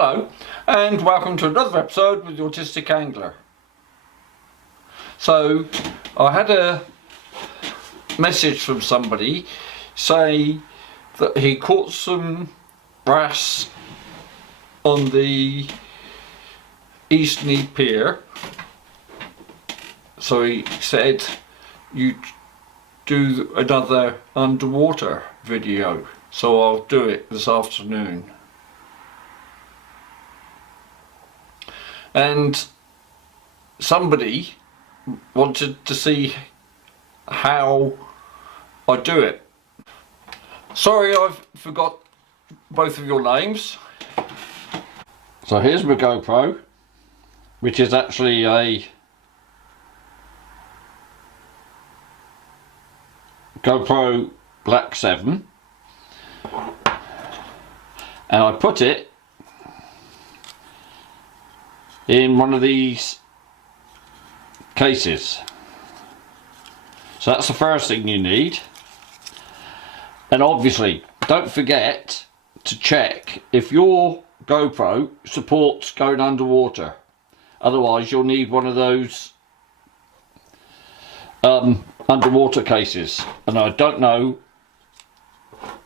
Hello and welcome to another episode with the Autistic Angler. So I had a message from somebody say that he caught some brass on the Eastney Pier. So he said you do another underwater video, so I'll do it this afternoon. And somebody wanted to see how I do it. Sorry, I've forgot both of your names. So here's my GoPro, which is actually a GoPro Black 7, and I put it in one of these cases. So that's the first thing you need, and obviously don't forget to check if your GoPro supports going underwater, otherwise you'll need one of those underwater cases, and I don't know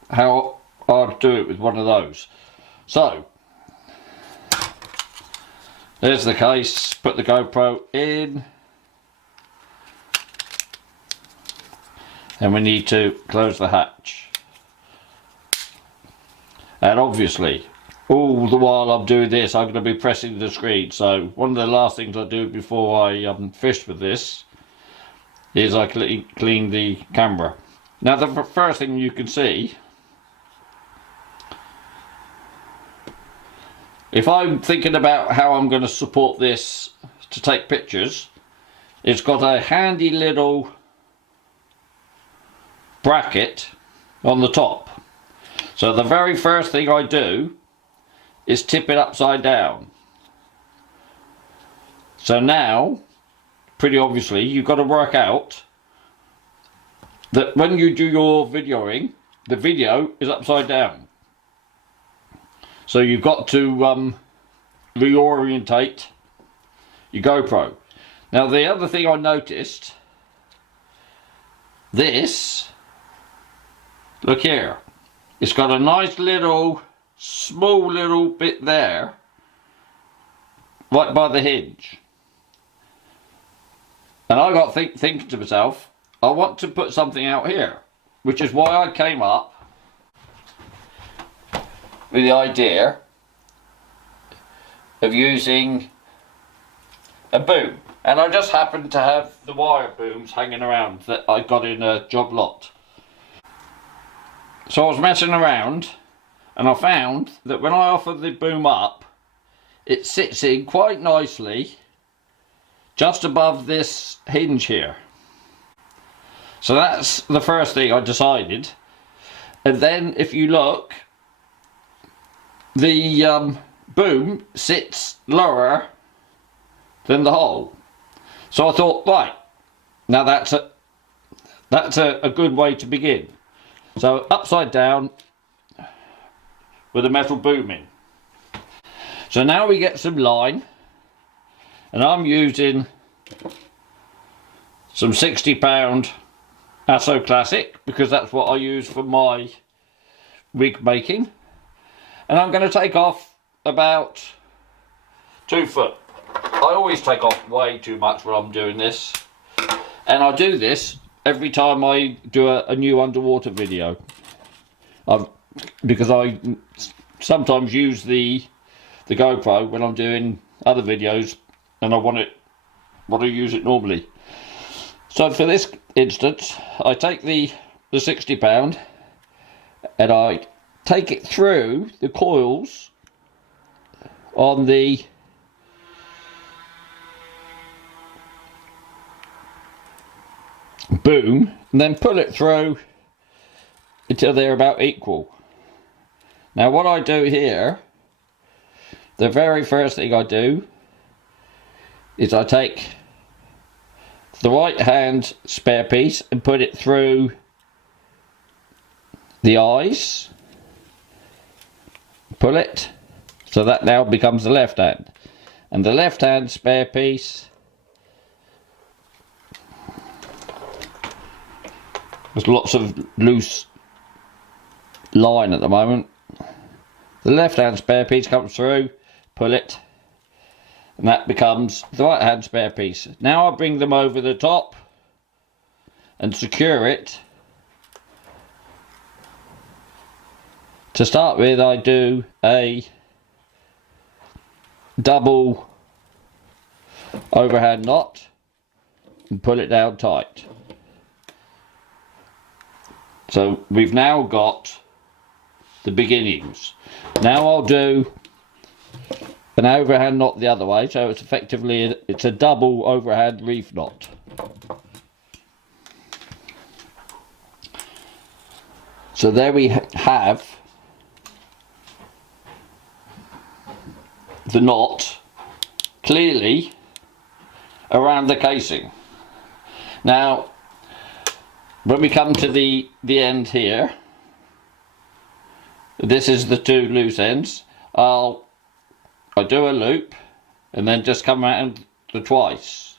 how I'd do it with one of those. So there's the case, put the GoPro in, and we need to close the hatch. And obviously all the while I'm doing this I'm going to be pressing the screen, so one of the last things I do before I fish with this is I clean the camera. Now the first thing you can see, if I'm thinking about how I'm going to support this to take pictures, it's got a handy little bracket on the top. So the very first thing I do is tip it upside down. So now, pretty obviously, you've got to work out that when you do your videoing, the video is upside down. So you've got to reorientate your GoPro. Now the other thing I noticed, this, look here, it's got a nice little, small little bit there, right by the hinge. And I got thinking to myself, I want to put something out here, which is why I came up with the idea of using a boom. And I just happened to have the wire booms hanging around that I got in a job lot. So I was messing around and I found that when I offer the boom up, it sits in quite nicely just above this hinge here. So that's the first thing I decided. And then if you look, the boom sits lower than the hole. So I thought, right, now that's a good way to begin. So upside down with a metal boom in. So now we get some line, and I'm using some 60-pound Asso Classic because that's what I use for my rig making. And I'm going to take off about 2 foot. I always take off way too much when I'm doing this, and I do this every time I do a new underwater video, because I sometimes use the GoPro when I'm doing other videos and I want to use it normally. So for this instance, I take the 60-pound and I take it through the coils on the boom, and then pull it through until they're about equal. Now what I do here, the very first thing I do is I take the right hand spare piece and put it through the eyes, pull it So that now becomes the left hand. And the left hand spare piece, there's lots of loose line at the moment. The left hand spare piece comes through, pull it, and that becomes the right hand spare piece. Now I bring them over the top and secure it. To start with, I do a double overhand knot and pull it down tight. So we've now got the beginnings. Now I'll do an overhand knot the other way, so it's effectively it's a double overhand reef knot. So there we have the knot clearly around the casing. Now when we come to the end here, this is the two loose ends. I do a loop and then just come around the twice.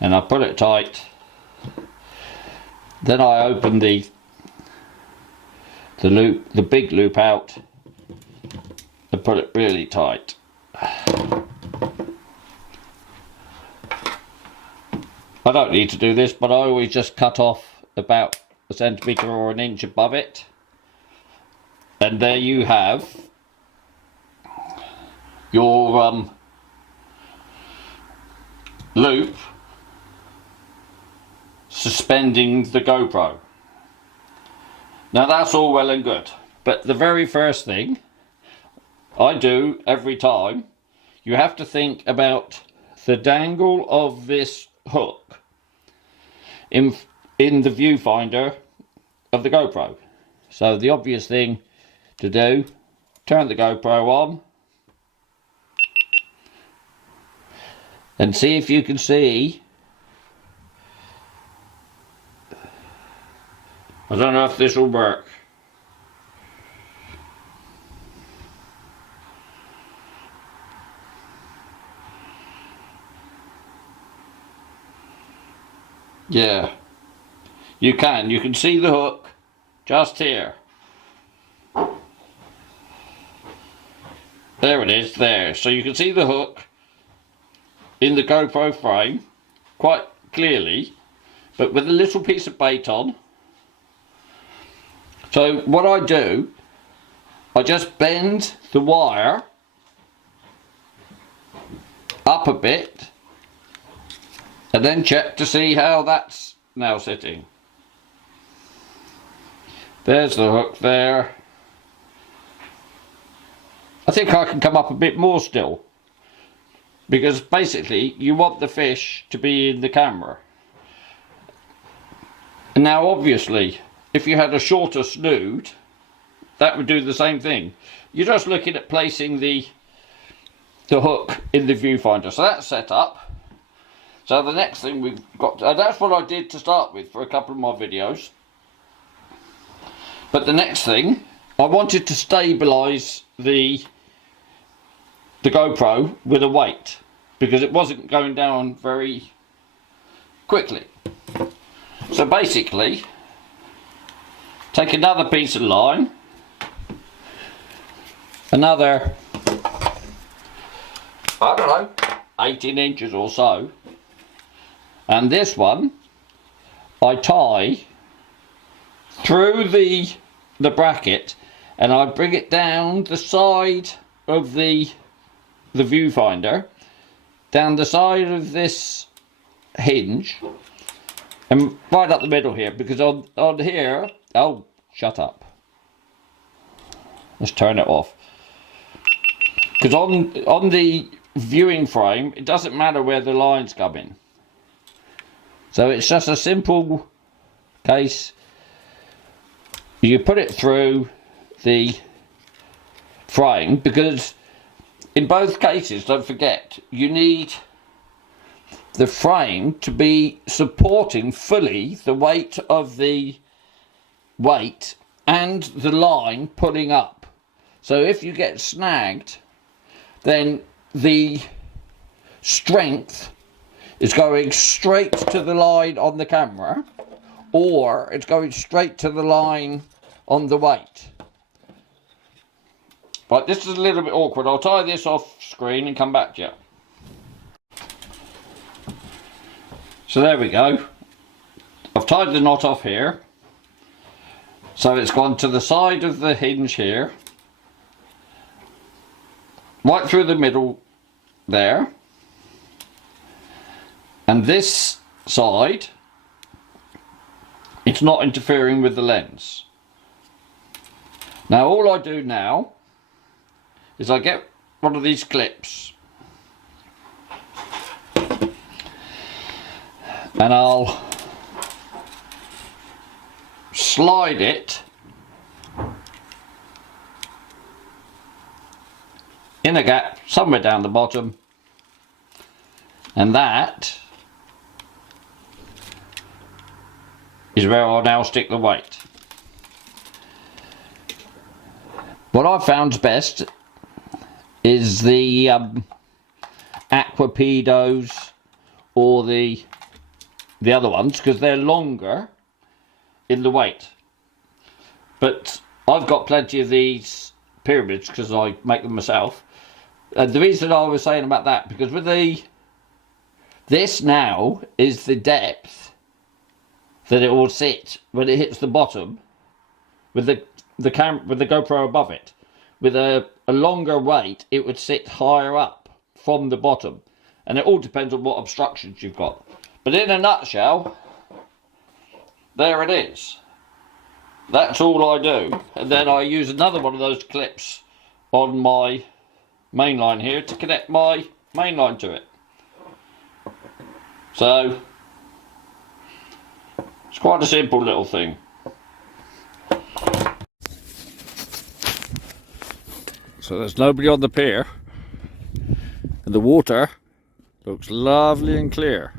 And I pull it tight. Then I open the loop, the big loop out, and put it really tight. I don't need to do this, but I always just cut off about a centimetre or an inch above it. And there you have your loop suspending the GoPro. Now that's all well and good, but the very first thing I do every time, you have to think about the dangle of this hook in the viewfinder of the GoPro. So the obvious thing to do, turn the GoPro on and see if you can see. I don't know if this will work. Yeah, you can see the hook just here. There it is, there. So you can see the hook in the GoPro frame quite clearly, but with a little piece of bait on. So what I do, I just bend the wire up a bit and then check to see how that's now sitting. There's the hook there. I think I can come up a bit more still, because basically you want the fish to be in the camera. And now obviously if you had a shorter snood, that would do the same thing. You're just looking at placing the hook in the viewfinder. So that's set up. So the next thing we've got, that's what I did to start with for a couple of my videos. But the next thing, I wanted to stabilise the GoPro with a weight, because it wasn't going down very quickly. So basically, take another piece of line, another, I don't know, 18 inches or so, and this one I tie through the bracket, and I bring it down the side of the viewfinder, down the side of this hinge, and right up the middle here, because on here, oh, shut up. Let's turn it off. Because on the viewing frame, it doesn't matter where the lines come in. So it's just a simple case. You put it through the frame, because in both cases, don't forget, you need the frame to be supporting fully the weight of the weight and the line pulling up. So if you get snagged, then the strength is going straight to the line on the camera, or it's going straight to the line on the weight. But this is a little bit awkward. I'll tie this off screen and come back to you. So there we go. I've tied the knot off here. So it's gone to the side of the hinge here. Right through the middle there. And this side, it's not interfering with the lens. Now all I do now is I get one of these clips and I'll slide it in a gap somewhere down the bottom, and that is where I'll now stick the weight. What I've found best is the Aquapedos or the other ones, because they're longer in the weight. But I've got plenty of these pyramids because I make them myself. And the reason I was saying about that, because with this now is the depth that it will sit when it hits the bottom with the GoPro above it. With a longer weight, it would sit higher up from the bottom, and it all depends on what obstructions you've got. But in a nutshell, there it is. That's all I do, and then I use another one of those clips on my main line here to connect my main line to it. So it's quite a simple little thing. So there's nobody on the pier, and the water looks lovely and clear.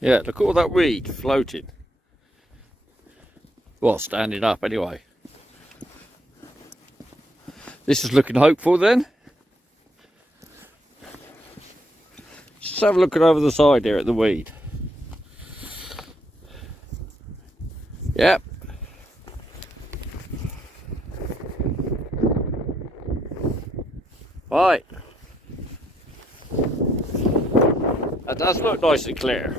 Yeah, look at all that weed floating. Well, standing up anyway. This is looking hopeful then. Just have a look over the side here at the weed. Yep. Right. That does look nice and clear.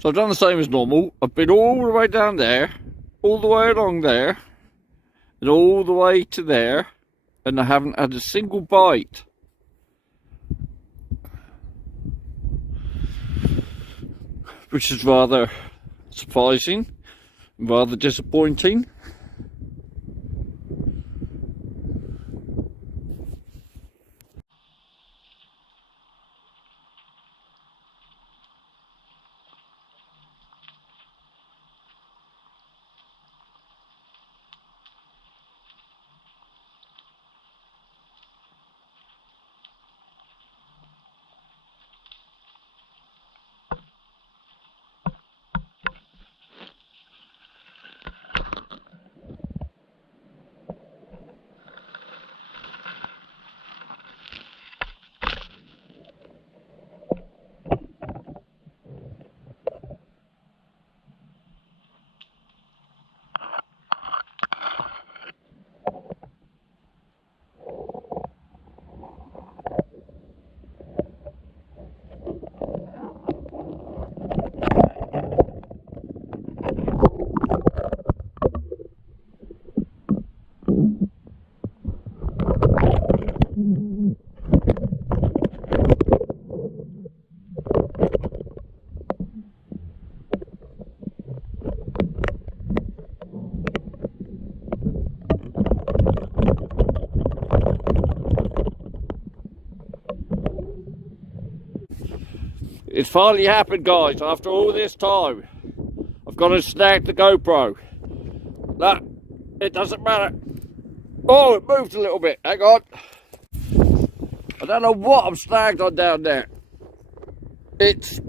So I've done the same as normal. I've been all the way down there, all the way along there, and all the way to there, and I haven't had a single bite. Which is rather surprising, rather disappointing. It's finally happened, guys. After all this time, I've got to snag the GoPro. No, it doesn't matter. Oh, it moved a little bit. Hang on. I don't know what I'm snagged on down there. It's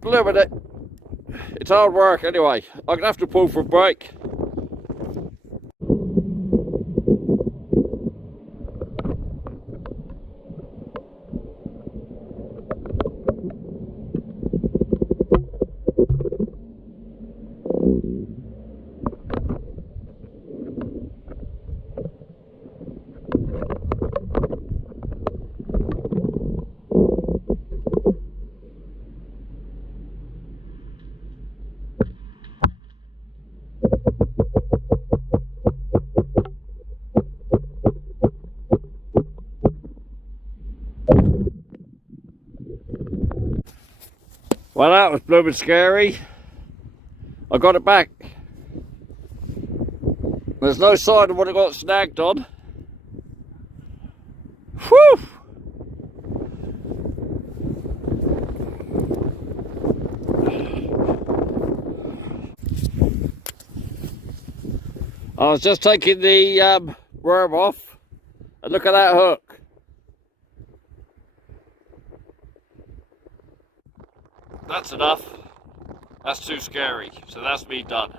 blooming it. It's hard work anyway. I'm going to have to pull for a break. Well, that was blooming scary. I got it back. There's no sign of what it got snagged on. Whew! I was just taking the worm off, and look at that hook. That's enough. That's too scary, so that's me done.